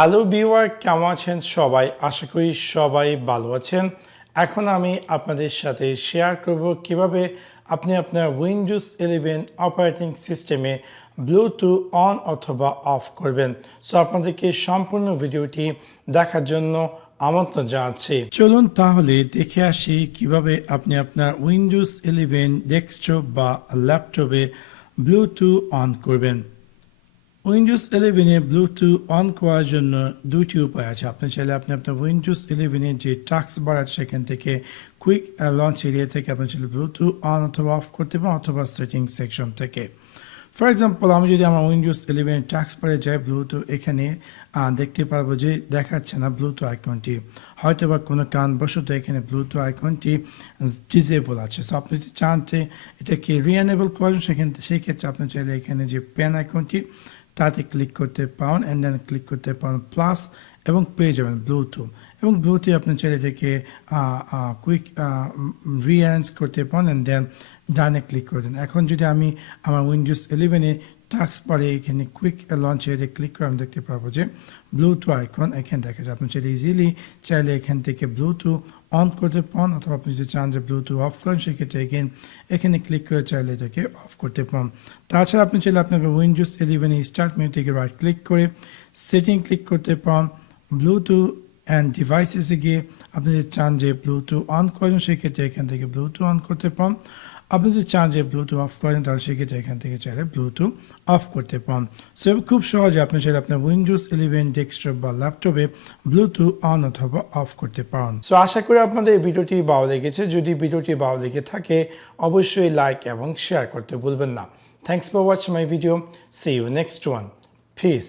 Hello viewer, কেমন আছেন সবাই? আশা করি সবাই ভালো আছেন। এখন আমি আপনাদের সাথে শেয়ার করব কিভাবে আপনি আপনার উইন্ডোজ 11 অপারেটিং সিস্টেমে ব্লুটুথ অন অথবা অফ করবেন। সো আপনাদেরকে সম্পূর্ণ ভিডিওটি দেখার জন্য আমন্ত্রণ জানাচ্ছি। চলুন তাহলে দেখে আসি কিভাবে আপনি আপনার উইন্ডোজ 11 ডেস্কটপ বা ল্যাপটপে ব্লুটুথ অন করবেন। উইন্ডোজ 11 এ ব্লুটুথ অন করার জন্য দুটি উপায় আছে। আপনি চাইলে আপনার উইন্ডোজ 11 এর যে টাস্ক বার আছে সেখান থেকে কুইক লঞ্চ এরিয়া থেকে আপনি চাইলে ব্লুটুথ অন অথবা অফ করতে পারেন, অথবা সেটিং সেকশন থেকে। ফর এক্সাম্পল, আমি যদি আমার উইন্ডোজ 11 টাস্ক বারে যাই, ব্লুটুথ এখানে দেখতে পারবো যে দেখাচ্ছে না ব্লুটুথ আইকনটি, হয়তো বা কোনো কারণবশত এখানে ব্লুটুথ আইকনটি ডিসেবল আছে। সো আপনি যদি চান যে এটাকে রিএনেবল করেন, সেই ক্ষেত্রে আপনি চাইলে এখানে যে পেন আইকনটি তাতে ক্লিক করতে পারেন, অ্যান্ড দেন ক্লিক করতে পারেন প্লাস, এবং পেয়ে যাবেন ব্লুটুথ। এবং ব্লুটুথ আপনি চাইলে এটাকে কুইক রিঅ্যারেঞ্জ করতে পারেন, অ্যান্ড দেন ডানে ক্লিক করে দেন। এখন যদি আমি আমার উইন্ডোজ 11 টাস্ক বারে এখানে কুইক লঞ্চ এরিয়া ক্লিক করে আমি দেখতে পারবো যে ব্লুটুথ আইকন এখানে দেখা যায়। আপনি চাইলে ইজিলি চাইলে এখান থেকে ব্লুটুথ অন করতে পারেন, অথবা আপনি যদি চান যে ব্লুটুথ অফ করেন, সেক্ষেত্রে এখানে ক্লিক করে চাইলে এটাকে অফ করতে পারেন। তাছাড়া আপনি চাইলে আপনাকে উইন্ডোজ 11 স্টার্ট মেনু থেকে রাইট ক্লিক করে সেটিং ক্লিক করতে পারেন। ব্লুটুথ অ্যান্ড ডিভাইসেসে গিয়ে আপনি যদি চান যে ব্লুটুথ অন করেন, সেক্ষেত্রে এখান থেকে ব্লুটুথ অন করতে পারেন। আপনি যদি চান যে ব্লুটুথ অফ করেন, তাহলে সেক্ষেত্রে এখান থেকে চাইলে ব্লুটুথ অফ করতে পারেন। সো খুব সহজে আপনি চাইলে আপনার উইন্ডোজ 11 ডেস্কটপ বা ল্যাপটপে ব্লুটুথ অন অথবা অফ করতে পারেন। সো আশা করি আপনাদের এই ভিডিওটি ভালো লেগেছে। যদি ভিডিওটি ভালো লেগে থাকে, অবশ্যই লাইক এবং শেয়ার করতে ভুলবেন না। Thanks for watching my video. See you next one. Piece.